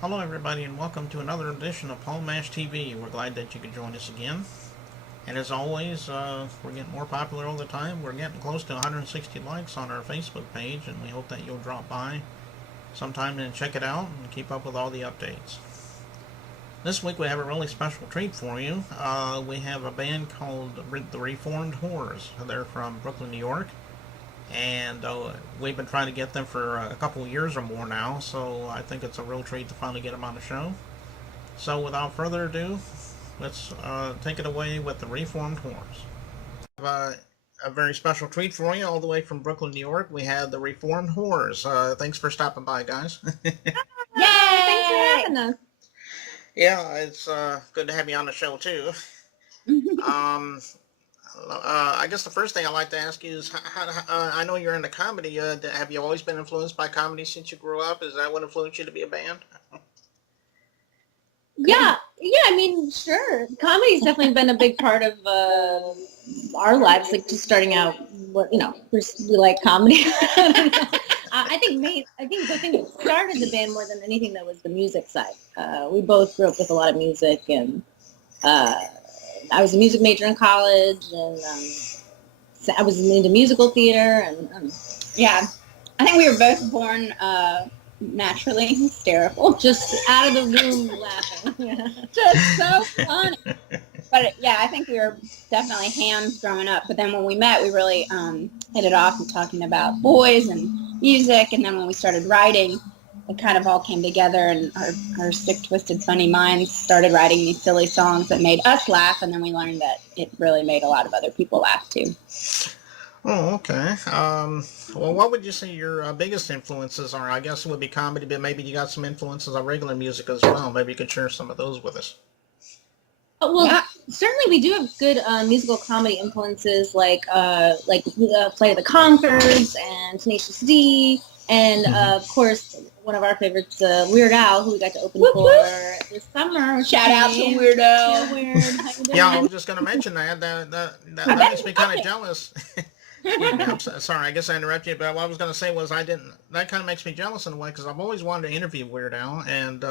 Hello, everybody, and welcome to another edition of Paul Mash TV. We're glad that you could join us again. And as always, we're getting more popular all the time. We're getting close to 160 likes on our Facebook page, and we hope that you'll drop by sometime and check it out and keep up with all the updates. This week we have a really special treat for you. We have a band called the Reformed Whores. They're from Brooklyn, New York, and we've been trying to get them for a couple of years or more now, so I think it's a real treat to finally get them on the show. So without further ado, let's take it away with the Reformed Whores. A very special treat for you, all the way from Brooklyn, New York. We have the Reformed Whores. Thanks for stopping by, guys. Yay! Thanks for having us. Yeah, it's good to have you on the show too. Um, I guess the first thing I'd like to ask you is, I know you're into comedy. Have you always been influenced by comedy since you grew up? Is that what influenced you to be a band? Yeah. I mean, sure. Comedy's definitely been a big part of our lives. Like just starting out, we like comedy. I think the thing that started the band more than anything that was the music side. We both grew up with a lot of music, and I was a music major in college, and so I was into musical theater, and Yeah, I think we were both born naturally hysterical. just out of the room laughing. Yeah. Just so funny. But yeah, I think we were definitely hams growing up. But then when we met, we really hit it off and talking about boys and music. And then when we started writing, it kind of all came together, and our sick, twisted, funny minds started writing these silly songs that made us laugh. And then we learned that it really made a lot of other people laugh too. Oh, okay. Well, what would you say your biggest influences are? I guess it would be comedy, but maybe you got some influences on regular music as well. Maybe you could share some of those with us. Well, yeah. Certainly we do have good musical comedy influences like Flight of the Conchords and Tenacious D, and of course one of our favorites, Weird Al, who we got to open Whoop, for whoop. this summer. Shout out to Weird Al. Yeah, Weird. How you doing? Yeah, I was just going to mention that makes me kind of jealous. Sorry, I guess I interrupted you, but what I was going to say was I didn't. That kind of makes me jealous in a way because I've always wanted to interview Weird Al, and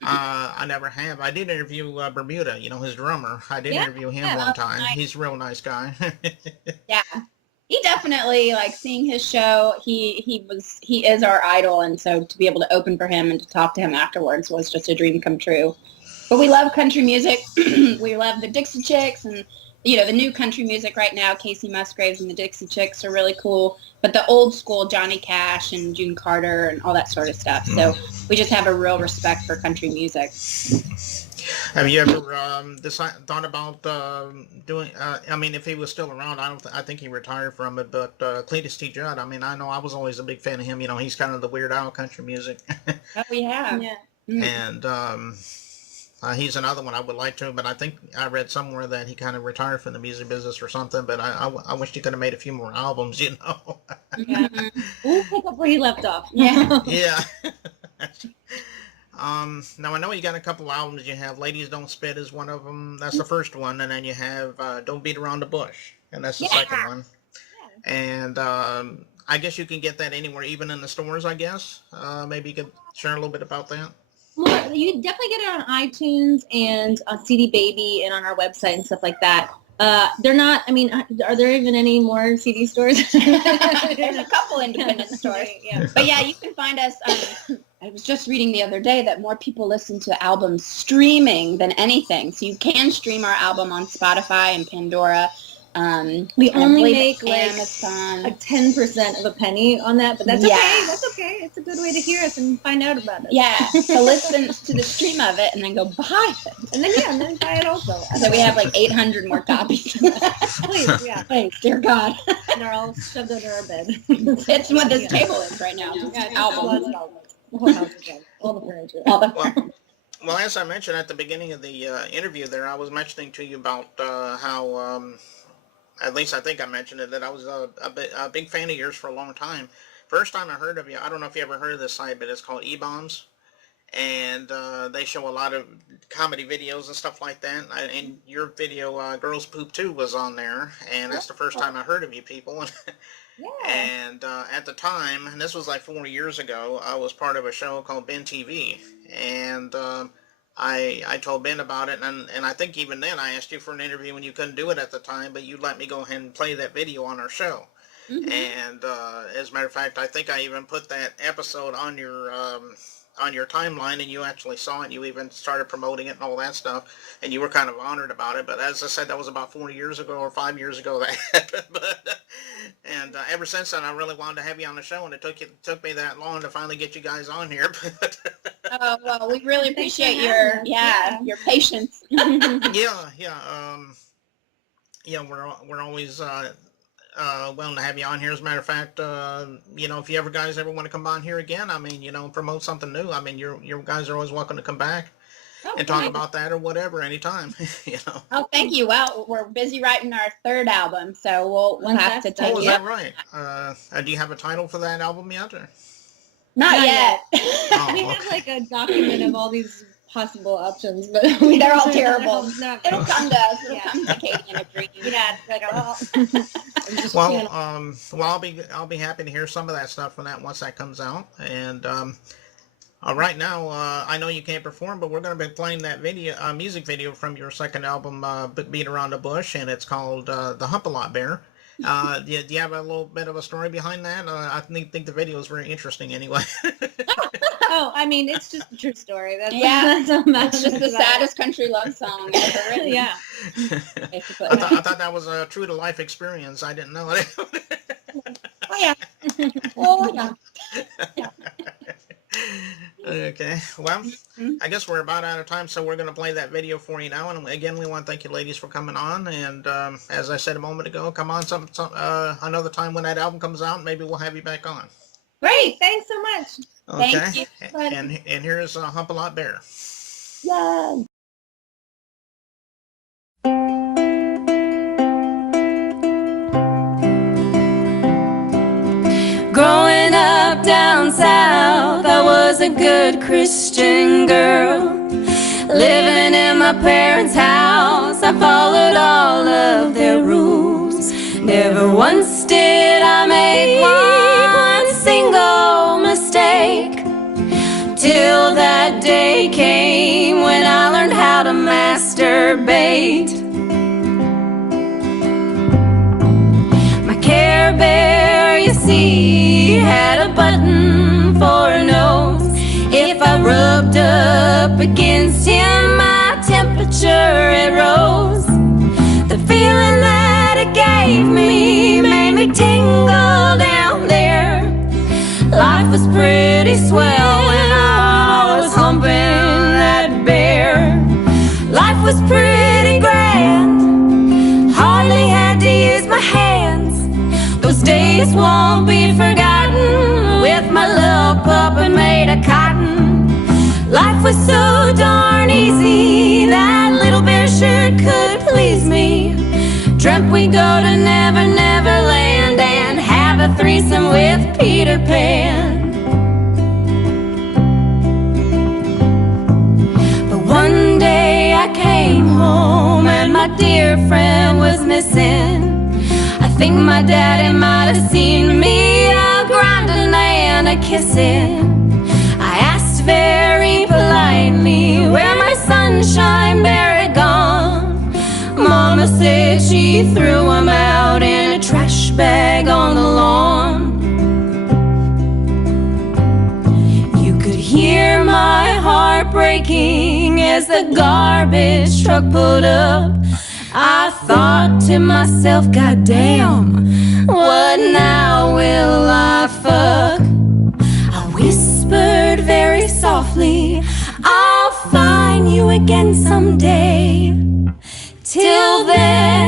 I never have. I did interview Bermuda, his drummer. I did interview him one time. He's a real nice guy. Yeah. He definitely, like, seeing his show, he is our idol, and so to be able to open for him and to talk to him afterwards was just a dream come true. But we love country music. We love the Dixie Chicks, and the new country music right now, Casey Musgraves and the Dixie Chicks are really cool. But the old school Johnny Cash and June Carter and all that sort of stuff. So we just have a real respect for country music. Have you ever thought about doing? I mean, if he was still around, I think he retired from it. But Cletus T. Judd, I mean, I know I was always a big fan of him. He's kind of the Weird Al country music. Oh, we have. Yeah. And he's another one I would like to. But I think I read somewhere that he kind of retired from the music business or something. But I wish he could have made a few more albums. Yeah. We'll pick up where he left off. Yeah. Yeah. Now I know you got a couple albums. You have "Ladies Don't Spit" is one of them. That's the first one, and then you have "Don't Beat Around the Bush," and that's the second one. And I guess you can get that anywhere, even in the stores. I guess maybe you could share a little bit about that. More, you definitely get it on iTunes and on CD Baby and on our website and stuff like that. They're not. I mean, are there even any more CD stores? There's a couple independent stores. Yeah. But yeah, you can find us. I was just reading the other day that more people listen to albums streaming than anything. So you can stream our album on Spotify and Pandora. We only make Amazon. like 10% of a penny on that, but that's okay. Yeah. That's okay. It's a good way to hear us and find out about it. Yeah, so listen to the stream of it and then go buy it. And then buy it also. So we have like 800 more copies. Please, yeah. Thanks, dear God. And they're all shoved under our bed. It's what this table is right now. Yeah, Album. The whole house again. All the furniture. All the Well, as I mentioned at the beginning of the interview, there I was mentioning to you about how. At least I think I mentioned it, that I was a big fan of yours for a long time. First time I heard of you, I don't know if you ever heard of this site, but it's called E-Bombs. And they show a lot of comedy videos and stuff like that. And your video, Girls Poop 2, was on there. And that's the first time I heard of you people. Yeah. And at the time, and this was like 4 years ago, I was part of a show called Ben TV, and I told Ben about it, and I think even then I asked you for an interview and you couldn't do it at the time, but you let me go ahead and play that video on our show. Mhm. And as a matter of fact, I think I even put that episode on your timeline, and you actually saw it. You even started promoting it and all that stuff, and you were kind of honored about it. But as I said, that was about 4 years ago or 5 years ago that happened. And ever since then, I really wanted to have you on the show, and it took me that long to finally get you guys on here. Oh, well, we really Thanks for appreciate having your, us. your patience. Yeah, we're always willing to have you on here. As a matter of fact, if you guys ever want to come on here again, I mean, promote something new. I mean, your guys are always welcome to come back and talk about that or whatever anytime. Oh, thank you. Well, we're busy writing our third album, so we'll When's have to that take Oh, is it. that right? Do you have a title for that album yet? Or? Not yet. Oh, We have okay. like a document of all these possible options, but we They're all don't- terrible. No, It'll come to us. It'll Yeah. come to Katie in a dream. yeah, it's like Well, I'll be happy to hear some of that stuff from that once that comes out. And right now, I know you can't perform, but we're going to be playing that music video from your second album, Beat Around the Bush, and it's called The Hump-A-Lot Bear. Do you have a little bit of a story behind that? I think the video is very interesting anyway. Oh, I mean, it's just a true story. That's Yeah. that's all It's just the saddest country love song ever written. Yeah. Basically. I thought that was a true to life experience. I didn't know it. Oh, yeah. Oh, yeah. Okay, well, Mhm. I guess we're about out of time, so we're going to play that video for you now. And again, we want to thank you ladies for coming on. And as I said a moment ago, come on another time when that album comes out. Maybe we'll have you back on. Great. Thanks so much. Okay, Thank you. and here's Hump-A-Lot Bear. Yeah. Growing up down south, I was a good Christian girl. Living in my parents' house, I followed all of their rules. Never once did I make one single mistake, till that day came when I learned how to masturbate. My Care Bear, you see, had a button for a nose. If I rubbed up against him, my temperature it rose. The feeling that it gave me made me tingle down there. Life was pretty swell when I was humping that bear. Life was pretty grand, hardly had to use my hands. Those days won't be forgotten, with my little puppet made of cotton. Life was so darn easy, that little bear sure could please me. Dreamt we'd go to Never Never Land and have a threesome with Peter Pan. But one day I came home and my dear friend was missing. I think my daddy might have seen me a-grinding and a-kissing. I asked very politely, where my sunshine bear had gone. Mama said she threw him out in a trash bag on the lawn. You could hear my heart breaking as the garbage truck pulled up. I thought to myself, God damn, what now will I fuck? I whispered very softly, I'll find you again someday. Till then